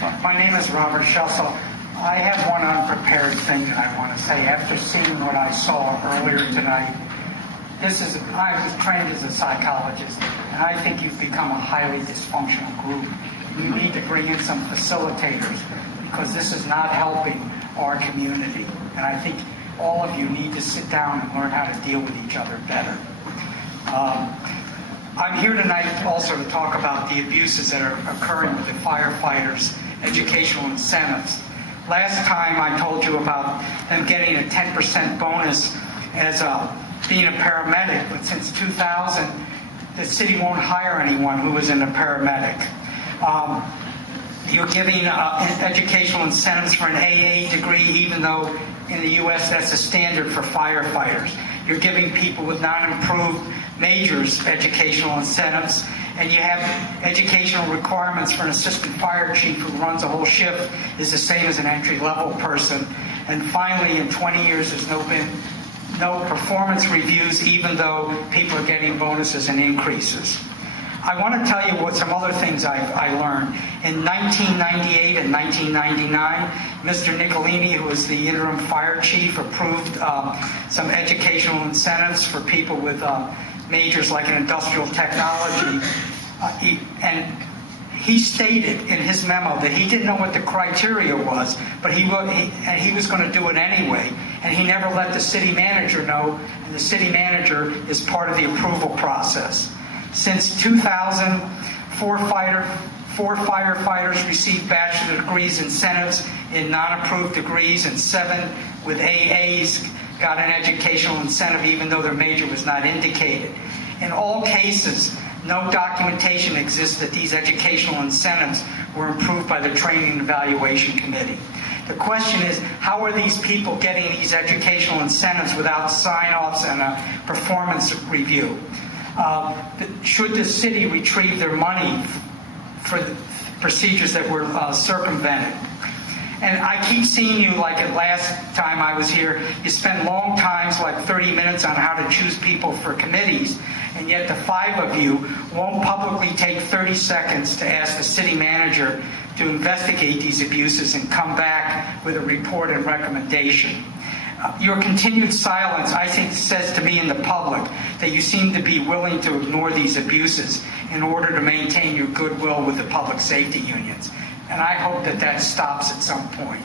My name is Robert Schussel. I have one unprepared thing that I want to say. After seeing what I saw earlier tonight, I was trained as a psychologist, and I think you've become a highly dysfunctional group. You need to bring in some facilitators, because this is not helping our community. And I think all of you need to sit down and learn how to deal with each other better. I'm here tonight also to talk about the abuses that are occurring with the firefighters' educational incentives. Last time I told you about them getting a 10% bonus as being a paramedic, but since 2000, the city won't hire anyone who isn't a paramedic. You're giving educational incentives for an AA degree, even though in the U.S. that's a standard for firefighters. You're giving people with non-improved majors educational incentives, and you have educational requirements for an assistant fire chief who runs a whole shift is the same as an entry-level person. And finally, in 20 years, there's been no performance reviews, even though people are getting bonuses and increases. I want to tell you what some other things I learned. In 1998 and 1999, Mr. Nicolini, who was the interim fire chief, approved some educational incentives for people with majors like in industrial technology. He stated in his memo that he didn't know what the criteria was, but he was going to do it anyway. And he never let the city manager know, and the city manager is part of the approval process. Since 2000, four firefighters received bachelor degrees incentives in non-approved degrees, and 7 with AAs got an educational incentive even though their major was not indicated. In all cases, no documentation exists that these educational incentives were approved by the Training and Evaluation Committee. The question is, how are these people getting these educational incentives without sign-offs and a performance review? Should the city retrieve their money for the procedures that were circumvented? And I keep seeing you, like at last time I was here, you spend long times, like 30 minutes, on how to choose people for committees, and yet the 5 of you won't publicly take 30 seconds to ask the city manager to investigate these abuses and come back with a report and recommendation. Your continued silence, I think, says to me in the public that you seem to be willing to ignore these abuses in order to maintain your goodwill with the public safety unions. And I hope that stops at some point.